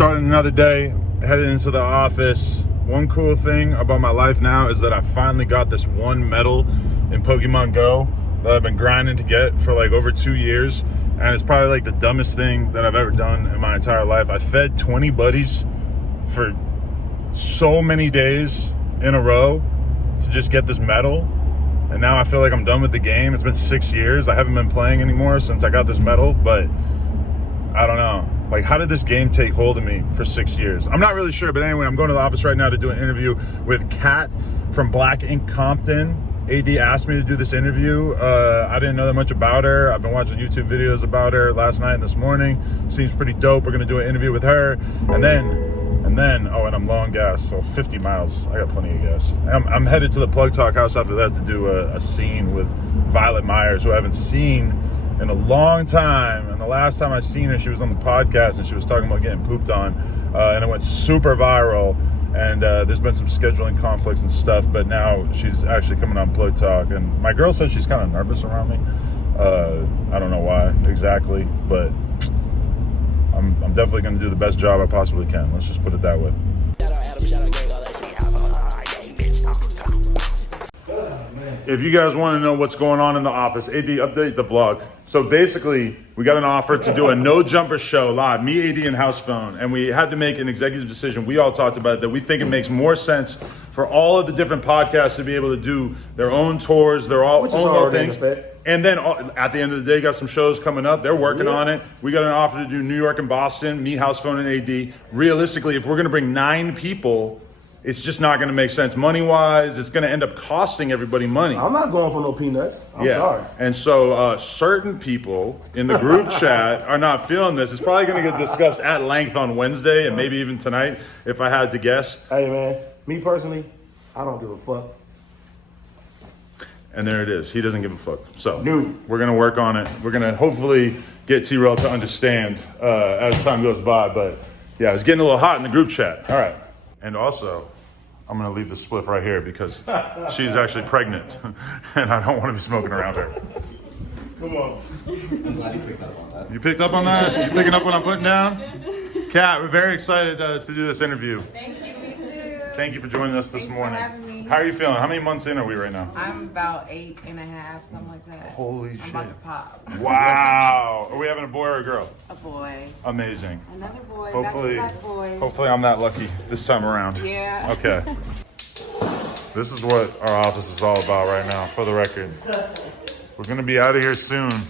starting another day, headed into the office. One cool thing about my life now is that I finally got this one medal in Pokemon Go that I've been grinding to get for like over 2 years. And it's probably like the dumbest thing that I've ever done in my entire life. I fed 20 buddies for so many days in a row to just get this medal. And now I feel like I'm done with the game. It's been 6 years. I haven't been playing anymore since I got this medal, but I don't know. Like, how did this game take hold of me for 6 years? I'm not really sure, but anyway, I'm going to the office right now to do an interview with Kat from Black Ink Compton. AD asked me to do this interview. I didn't know that much about her. I've been watching YouTube videos about her last night and this morning. Seems pretty dope. We're going to do an interview with her. And then, oh, and I'm low on gas, so 50 miles. I got plenty of gas. I'm headed to the Plug Talk house after that to do a scene with Violet Myers, who I haven't seen in a long time. And the last time I seen her, she was on the podcast and she was talking about getting pooped on. And it went super viral. And there's been some scheduling conflicts and stuff, but now she's actually coming on Plug Talk. And my girl says she's kind of nervous around me. I don't know why exactly, but I'm definitely going to do the best job I possibly can. Let's just put it that way. If you guys want to know what's going on in the office, AD, update the vlog. So basically, we got an offer to do a no jumper show live, me, AD, and House Phone, and we had to make an executive decision. We all talked about it, that we think it makes more sense for all of the different podcasts to be able to do their own tours, their own little things. And then at the end of the day, got some shows coming up. They're working on it. We got an offer to do New York and Boston, me, House Phone, and AD. Realistically, if we're going to bring 9 people, it's just not going to make sense money-wise. It's going to end up costing everybody money. I'm not going for no peanuts. I'm sorry. And so certain people in the group chat are not feeling this. It's probably going to get discussed at length on Wednesday and maybe even tonight, if I had to guess. Hey, man, me personally, I don't give a fuck. And there it is. He doesn't give a fuck. So No. We're going to work on it. We're going to hopefully get T-Rail to understand as time goes by. But yeah, it's getting a little hot in the group chat. All right. And also, I'm going to leave the spliff right here because she's actually pregnant and I don't want to be smoking around her. Come on. I'm glad you picked up on that. You picked up on that? You picking up what I'm putting down? Kat, we're very excited to do this interview. Thank you, me too. Thank you for joining us this Thanks morning. for having me. How are you feeling? How many months in are we right now? I'm about 8.5, something like that. Holy I'm shit. about to pop. Wow. Are we having a boy or a girl? A boy. Amazing. Another boy. Hopefully, back-to-back boys. hopefully I'm that lucky this time around. Yeah. Okay. This is what our office is all about right now, for the record. We're gonna be out of here soon,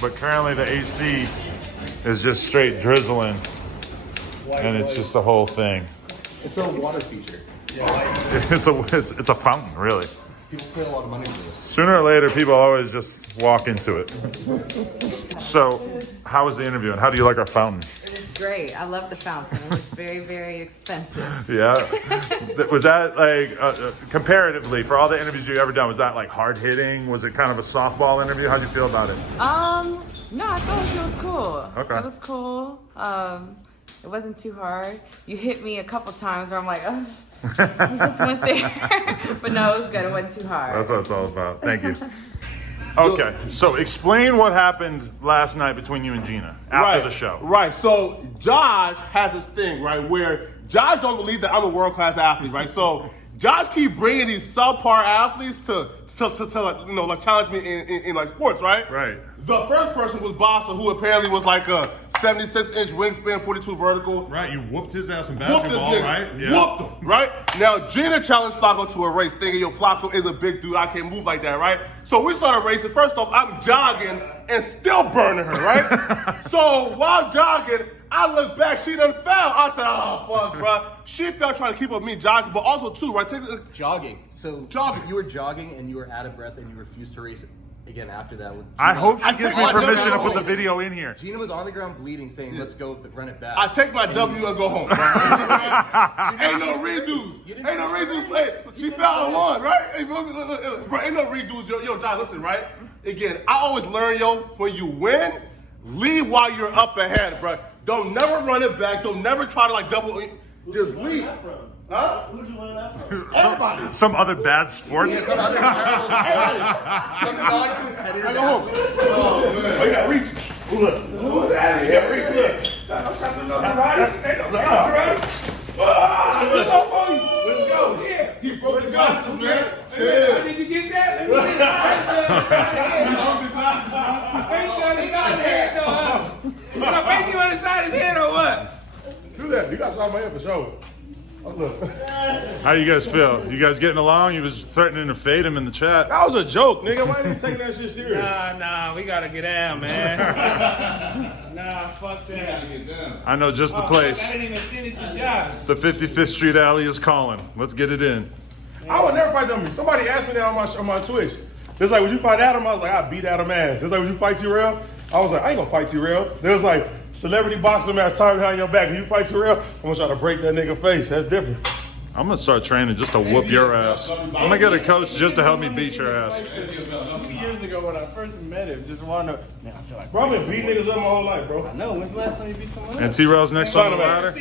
but currently the AC is just straight drizzling, and it's just the whole thing. It's a water feature. It's a fountain, really. People pay a lot of money for this. Sooner or later, people always just walk into it. So, how was the interview, and how do you like our fountain? It's great. I love the fountain. It's very, very expensive. Yeah. Was that like, comparatively, for all the interviews you've ever done, was that like hard hitting? Was it kind of a softball interview? How'd you feel about it? No, I felt like it was cool. Okay. It was cool. It wasn't too hard. You hit me a couple times where I'm like, oh, you just went there. But no, it was good. It wasn't too hard. That's what it's all about. Thank you. Okay, so explain what happened last night between you and Gina after the show. Right. So Josh has this thing, right, where Josh don't believe that I'm a world-class athlete, right? So Josh keep bringing these subpar athletes to like challenge me in like sports, right? Right. The first person was Bossa, who apparently was like a 76-inch wingspan, 42 vertical. Right, you whooped his ass in Whooped this basketball, nigga. right? Yeah. Whooped him, right? Now, Gina challenged Flacco to a race, thinking, yo, Flacco is a big dude. I can't move like that, right? So we started racing. First off, I'm jogging and still burning her, right? So while jogging, I look back. She done fell. I said, oh, fuck, bro. She fell trying to keep up with me jogging, but also, too, right? Jogging. So Jogging. you were jogging and you were out of breath and you refused to race again after that. With Gina. I hope she gives me I permission to don't put the know. video in here. Gina was on the ground bleeding, saying, "Let's go, run it back." I take my W and go home, bro. Ain't no redos. Ain't no redos. Hey, she fell and won, right? Hey, bro, ain't no redos. Yo, John, listen, right? Again, I always learn, yo, when you win, leave while you're up ahead, bro. Don't never run it back. Don't never try to like double. Just leave. Huh? Who'd you learn that from? Everybody. Some other bad sports. Some non-competitive. I go home. Oh, you got reach. Look. You got reach. Look. I'm trying to do nothing right. Ain't no right. Let's go. Yeah. He broke the glasses, man. Did you get that? Let me see that. He broke the glasses, bro. Make sure he got that, though. Can I paint you on the side of his head or what? Do that. You got something my head for sure. Oh, look. How you guys feel? You guys getting along? You was threatening to fade him in the chat. That was a joke, nigga. Why ain't you taking that shit serious? Nah, we gotta get down, man. Nah, fuck that. I know just the place. I didn't even send it to Josh. The 55th Street Alley is calling. Let's get it in. I would never fight them. Somebody asked me that on my Twitch. It's like, would you fight Adam? I was like, I'd beat Adam ass. It's like, would you fight T-Rail? I was like, I ain't gonna fight T-Rail. There was like, celebrity boxing match tied behind your back. When you fight T-Rail, I'm gonna try to break that nigga face. That's different. I'm gonna start training just to whoop your ass. I'm gonna get a coach just to help me beat your ass. 2 years ago when I first met him, just wanted to, man, I feel like Bro, I've been beating niggas up my whole life, bro. I know. When's the last time you beat someone else? And T-Rail's next on the We ladder.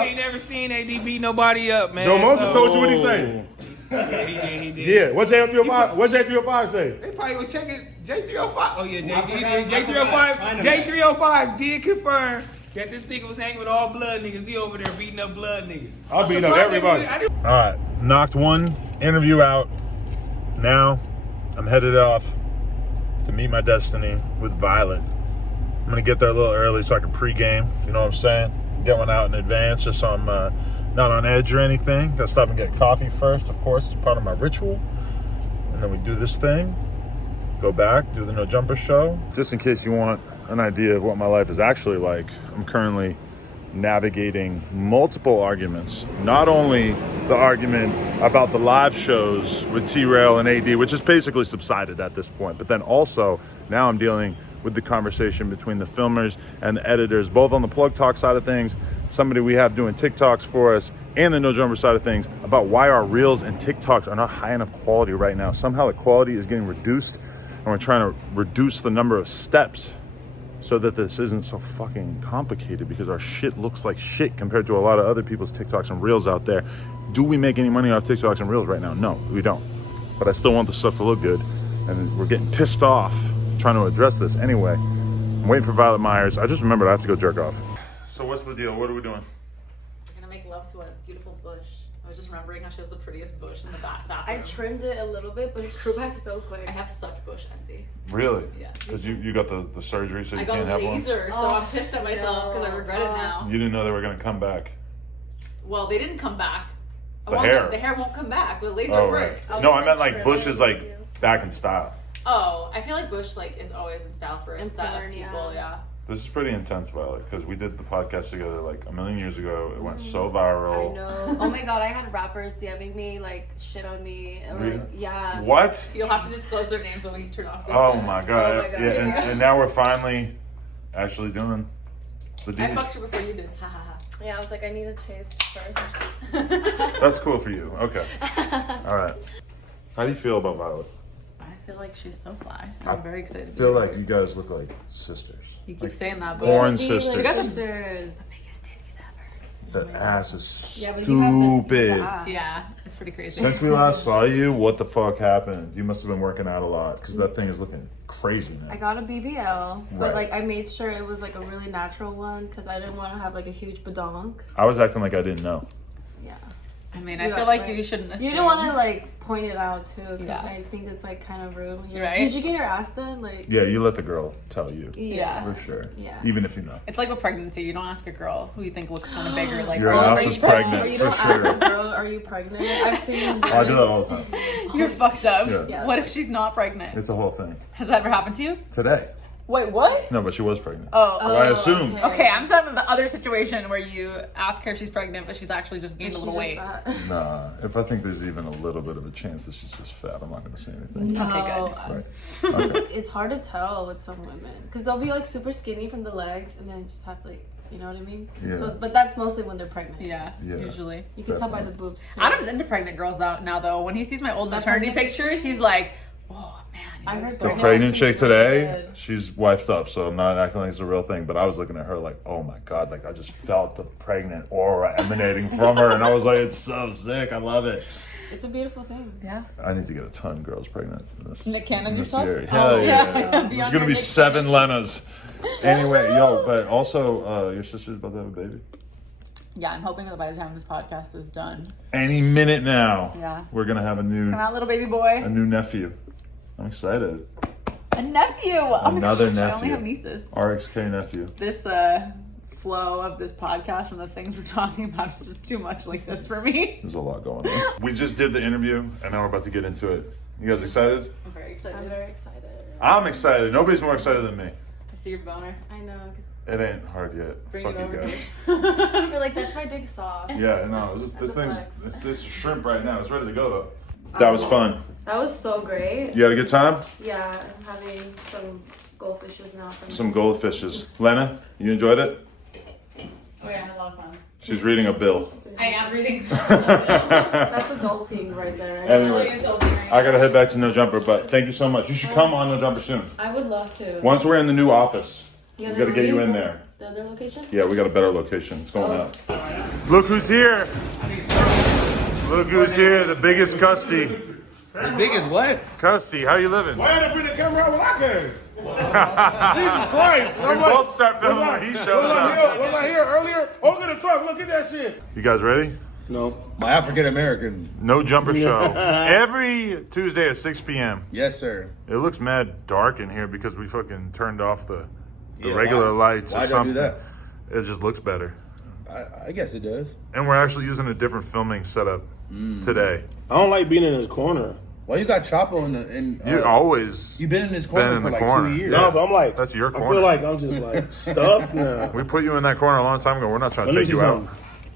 ain't never seen AD beat nobody up, man. Joe Moses told you what he say. Yeah, he did. Yeah, what J305 say? They probably was checking J305. Oh yeah, J305 did confirm that this nigga was hanging with all blood niggas. He over there beating up blood niggas. I'll beat up everybody. All right, knocked one interview out. Now I'm headed off to meet my destiny with Violet. I'm gonna get there a little early so I can pregame. You know what I'm saying? Get one out in advance just so I'm not on edge or anything. Gotta stop and get coffee first, of course. It's part of my ritual. And then we do this thing, go back, do the No Jumper show. Just in case you want an idea of what my life is actually like, I'm currently navigating multiple arguments. Not only the argument about the live shows with T-Rail and AD, which is basically subsided at this point, but then also now I'm dealing with the conversation between the filmers and the editors, both on the Plug Talk side of things, somebody we have doing TikToks for us, and the No Jumper side of things, about why our Reels and TikToks are not high enough quality right now. Somehow the quality is getting reduced, and we're trying to reduce the number of steps so that this isn't so fucking complicated, because our shit looks like shit compared to a lot of other people's TikToks and Reels out there. Do we make any money off TikToks and Reels right now? No, we don't. But I still want the stuff to look good, and we're getting pissed off trying to address this. Anyway, I'm waiting for Violet Myers. I just remembered I have to go jerk off. So what's the deal? What are we doing? We're gonna make love to a beautiful bush. I was just remembering how she has the prettiest bush in the bathroom. I trimmed it a little bit, but it grew back so quick. I have such bush envy. Really? Yeah. Because you got the surgery, so you I got can't have a one? laser, so I'm pissed at myself because I regret it now. You didn't know they were going to come back. Well, they didn't come back. The hair. The hair won't come back. The laser Oh, right. worked. No, I meant like Bush is like back in style. Oh, I feel like Bush like is always in style for a set of porn, people. Yeah. This is pretty intense, Violet, because we did the podcast together like a million years ago. It went so I viral. know. Oh my god, I had rappers DMing me like shit on me. Or, Really? yeah. What? You'll have to disclose their names when we turn off this. Oh my god. Oh my God. Yeah, and now we're finally actually doing the deed. I fucked you before you did. Ha ha ha. Yeah, I was like, I need a taste first. That's cool for you. Okay. All right. How do you feel about Violet? I feel like she's so fly. I'm very excited. I feel like you guys look like sisters. You keep Like saying that, but born Like sisters. sisters. biggest titties ever. The ass is Yeah, but you have the stupid. ass. Yeah, it's pretty crazy. Since we last saw you, what the fuck happened? You must have been working out a lot, because that thing is looking crazy now. I got a BBL, but Right. like I made sure it was like a really natural one because I didn't want to have like a huge badonk. I was acting like I didn't know. Yeah. I mean, I You feel are like right. you shouldn't assume. You don't want to like point it out too because Yeah. I think it's like kind of rude. When you're Right. like, did you get your ass done? Like. Yeah, you let the girl tell you. Yeah. For sure. Yeah. Even if you know. It's like with pregnancy. You don't ask a girl who you think looks kind of bigger. Like, Your oh, ass are is you pregnant. Or you For don't sure. ask a girl, are you pregnant? I've seen. I do that all the time. You're fucked up. Yeah. Yeah. What if she's not pregnant? It's a whole thing. Has that ever happened to you? Today. Wait, what? No, but she was pregnant. Oh. I assumed. Okay, I'm talking about the other situation where you ask her if she's pregnant, but she's actually just gained a She's little just weight. fat. Nah, if I think there's even a little bit of a chance that she's just fat, I'm not going to say anything. Okay, good. Right. Okay. It's hard to tell with some women because they'll be like super skinny from the legs and then just have like, you know what I mean? Yeah. So, but that's mostly when they're pregnant. Yeah, Yeah. usually. You can tell by the Definitely. boobs too. Adam's into pregnant girls now though. When he sees my old maternity pregnant pictures, he's like, oh man, I heard The pregnant chick today, she's wifed up, so I'm not acting like it's a real thing. But I was looking at her like, oh my God, like I just felt the pregnant aura emanating from her. And I was like, it's so sick. I love it. It's a beautiful thing. Yeah. I need to get a ton of girls pregnant in Nick Cannon this yourself? year. Hell yeah. Be There's on going to your be Nick 7 Lenas. Anyway, yo, but also, your sister's about to have a baby. Yeah, I'm hoping that by the time this podcast is done. Any minute now, Yeah. we're going to have a Come out, little baby boy. new nephew. I'm excited. A nephew. Oh my Another gosh, nephew. I only have nieces. RXK nephew. This flow of this podcast from the things we're talking about is just too much like this for me. There's a lot going on. We just did the interview, and now we're about to get into it. You guys excited? I'm very excited. I'm very excited. I'm excited. Nobody's more excited than me. I see your boner. I know. It ain't hard yet. Bring Fuck it you over guys. You're like, that's my dick soft. Yeah, no, this That's a thing's flex. it's shrimp right now. It's ready to go though. That was fun. That was so great. You had a good time? Yeah, I'm having some goldfishes now. From Some this. goldfishes. Lena, you enjoyed it? Oh yeah, I had a lot of fun. She's reading a bill. I am reading. That's adulting right there. Anyway, I gotta head back to No Jumper, but thank you so much. You should come on No Jumper soon. I would love to. Once we're in the new office, we guys gotta are get you moving in from there. The other location? Yeah, we got a better location. It's going out. Look who's here. Look who's here, the biggest Custy. The biggest what? Custy, how you living? Why had to bring the camera out when I came? Jesus Christ! We both start filming when he shows up. Was I here earlier? Oh, look at the truck. Look at that shit. You guys ready? No, my African American. No Jumper show. Every Tuesday at 6 p.m. Yes, sir. It looks mad dark in here because we fucking turned off the Yeah, regular lights or why'd I do something. that? It just looks better. I guess it does. And we're actually using a different filming setup today. I don't like being in his corner. Well, you got Chapo in. You always You've been in this corner been in for the like corner. 2 years. Yeah. No, but I'm like, That's your I corner. feel like I'm just like stuffed now. We put you in that corner a long time ago. We're not trying to Let me take see you out.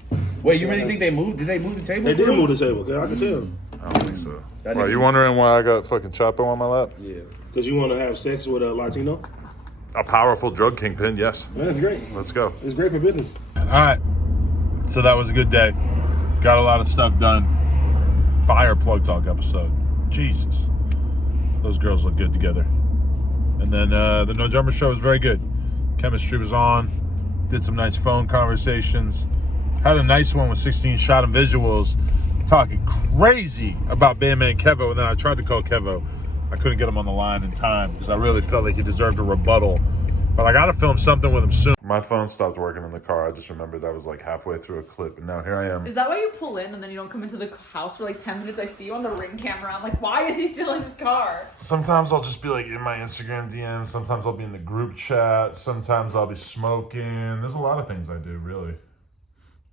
something. Wait, you really think they moved? Did they move the table? They for did real? move the table. Okay, I can tell. I don't think so. That Why, nigga- you wondering why I got fucking Chapo on my lap? Yeah, because you want to have sex with a Latino. A powerful drug kingpin, yes. Man, that's great. Let's go. It's great for business. All right. So that was a good day. Got a lot of stuff done. Fire plug talk episode. Jesus. Those girls look good together. And then the No Jumper show was very good. Chemistry was on. Did some nice phone conversations. Had a nice one with 16 shot and visuals. Talking crazy about Bandman Kevo. And then I tried to call Kevo. I couldn't get him on the line in time because I really felt like he deserved a rebuttal. But I got to film something with him soon. My phone stopped working in the car. I just remembered that was like halfway through a clip. And now here I am. Is that why you pull in and then you don't come into the house for like 10 minutes? I see you on the Ring camera. I'm like, why is he still in his car? Sometimes I'll just be like in my Instagram DM. Sometimes I'll be in the group chat. Sometimes I'll be smoking. There's a lot of things I do, really.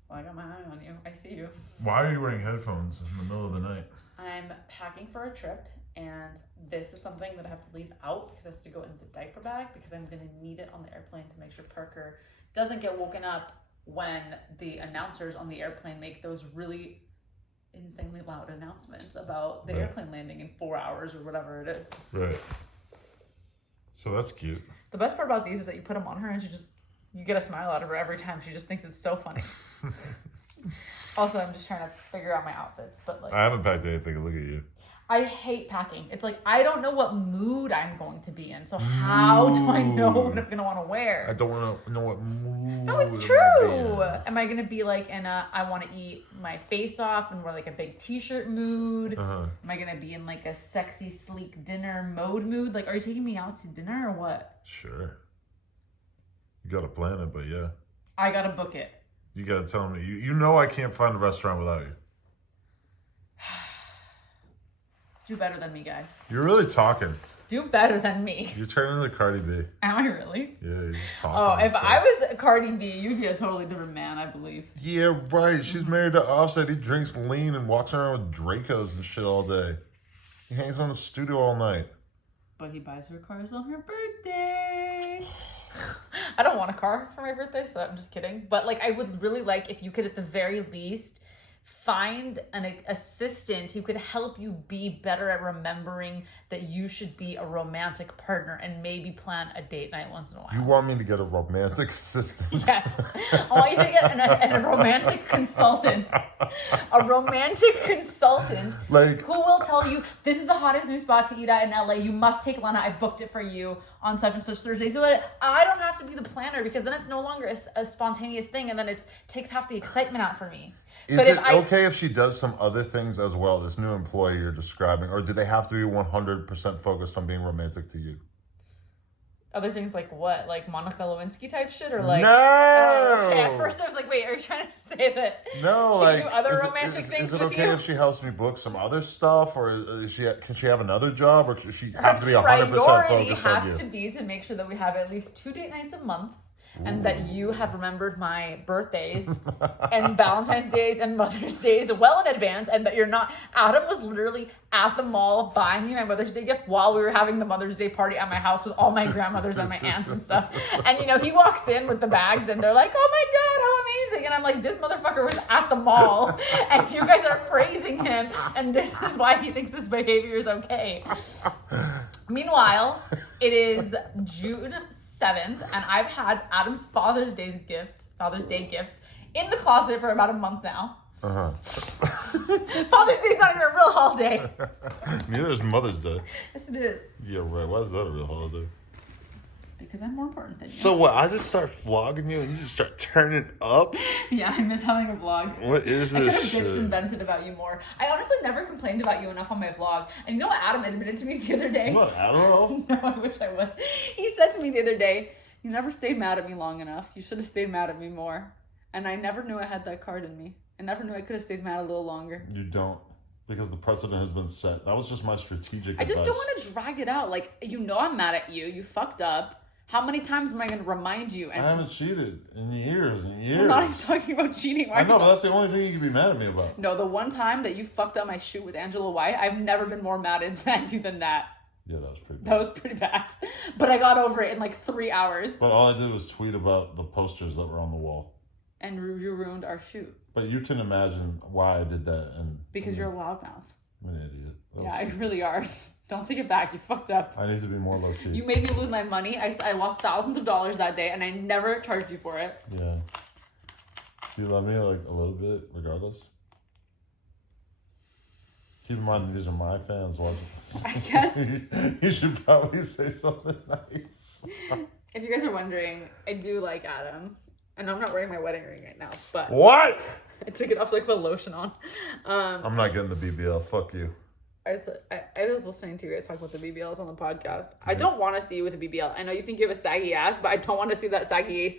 Well, I got my eye on you. I see you. Why are you wearing headphones in the middle of the night? I'm packing for a trip, and this is something that I have to leave out because it has to go in the diaper bag because I'm going to need it on the airplane to make sure Parker doesn't get woken up when the announcers on the airplane make those really insanely loud announcements about the Right. airplane landing in 4 hours or whatever it is. Right. So that's cute. The best part about these is that you put them on her and you get a smile out of her every time. She just thinks it's so funny. Also, I'm just trying to figure out my outfits, but like, I haven't packed anything. Look at you. I hate packing. It's like, I don't know what mood I'm going to be in. So how do I know what I'm going to want to wear? I don't want to know what mood. No, it's true. Am I going to be like in a, I want to eat my face off and wear like a big t-shirt mood? Uh-huh. Am I going to be in like a sexy, sleek dinner mode mood? Like, are you taking me out to dinner or what? Sure. You got to plan it, but yeah. I got to book it. You got to tell me. You know I can't find a restaurant without you. Do better than me, guys. You're really talking. Do better than me. You're turning into Cardi B. Am I really? Yeah, you're just talking. Oh, and if stuff. I was Cardi B, you'd be a totally different man, I believe. Yeah, right. She's married to Offset. He drinks lean and walks around with Dracos and shit all day. He hangs on the studio all night. But he buys her cars on her birthday. I don't want a car for my birthday, so I'm just kidding. But like, I would really like if you could at the very least find an assistant who could help you be better at remembering that you should be a romantic partner and maybe plan a date night once in a while. You want me to get a romantic assistant? Yes. I want you to get a romantic consultant. A romantic consultant who will tell you, this is the hottest new spot to eat at in LA. You must take Lana. I booked it for you on such and such Thursday. So that I don't have to be the planner, because then it's no longer a spontaneous thing, and then it takes half the excitement out for me. Is it okay if she does some other things as well, this new employee you're describing, or do they have to be 100% focused on being romantic to you? Other things like what? Like Monica Lewinsky type shit? Or like... No! Okay, at first I was like, wait, are you trying to say that no, she like, can do other romantic things is it with okay you? if she helps me book some other stuff, or can she have another job, or does she have to be 100% priority focused on has you? to be to make sure that we have at least 2 date nights a month. And that you have remembered my birthdays and Valentine's Days and Mother's Days well in advance, and that you're not... Adam was literally at the mall buying me my Mother's Day gift while we were having the Mother's Day party at my house with all my grandmothers and my aunts and stuff. And, you know, he walks in with the bags and they're like, oh my God, how amazing. And I'm like, this motherfucker was at the mall and you guys are praising him, and this is why he thinks this behavior is okay. Meanwhile, it is June 7th, and I've had Adam's Father's Day gifts in the closet for about a month now. Father's Day's not even a real holiday. Neither is Mother's Day. Yes, it is. Yeah, right. Why is that a real holiday? Because I'm more important than you. So what? I just start vlogging you and you just start turning up? Yeah, I miss having a vlog. What is I this could have shit? bitched and vented about you more. I honestly never complained about you enough on my vlog. And you know what Adam admitted to me the other day? What, Adderall? No, I wish I was. He said to me the other day, you never stayed mad at me long enough. You should have stayed mad at me more. And I never knew I had that card in me. I never knew I could have stayed mad a little longer. You don't. Because the precedent has been set. That was just my strategic advice. I just don't want to drag it out. Like, you know I'm mad at you. You fucked up. How many times am I going to remind you? And I haven't cheated in years and years. I'm not even talking about cheating. I know, but that's the only thing you can be mad at me about. No, the one time that you fucked up my shoot with Angela White, I've never been more mad at you than that. Yeah, that was pretty bad. That was pretty bad. But I got over it in like 3 hours. But all I did was tweet about the posters that were on the wall. And you ruined our shoot. But you can imagine why I did that. Because you're a loudmouth. I'm an idiot. Yeah, you really are. Don't take it back. You fucked up. I need to be more low-key. You made me lose my money. I lost thousands of dollars that day, and I never charged you for it. Yeah. Do you love me like a little bit, regardless? Keep in mind, these are my fans watching this. I guess. You should probably say something nice. If you guys are wondering, I do like Adam. And I'm not wearing my wedding ring right now, but... What? I took it off so I could put lotion on. I'm not getting the BBL. Fuck you. I was listening to you guys talk about the BBLs on the podcast. I don't want to see you with a BBL. I know you think you have a saggy ass, but I don't want to see that saggy ass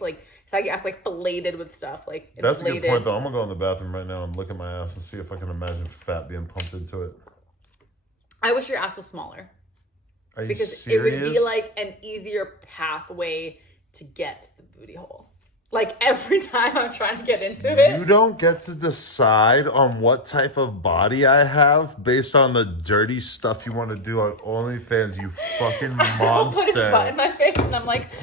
like filleted with stuff. Like That's inflated. a good point, though. I'm going to go in the bathroom right now and look at my ass and see if I can imagine fat being pumped into it. I wish your ass was smaller. Are you because serious? It would be like an easier pathway to get to the booty hole. Like every time I'm trying to get into it. You don't get to decide on what type of body I have based on the dirty stuff you want to do on OnlyFans, you fucking monster. I'll put his butt in my face and I'm like,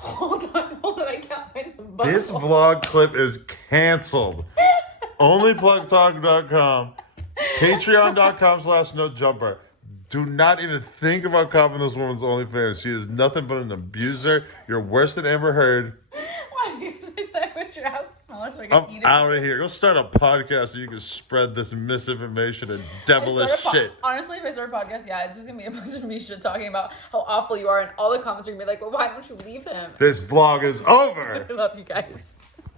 hold on, I can't find the butt. This vlog clip is canceled. Onlyplugtalk.com, patreon.com/nojumper. Do not even think about copying this woman's OnlyFans. She is nothing but an abuser. You're worse than Amber Heard. Why? Because I said I wish your house was smaller so I could I'm eat it. out of here. Go start a podcast so you can spread this misinformation and devilish shit. Honestly, if I start a podcast, yeah, it's just going to be a bunch of me shit talking about how awful you are, and all the comments are going to be like, well, why don't you leave him? This vlog is over. I love you guys.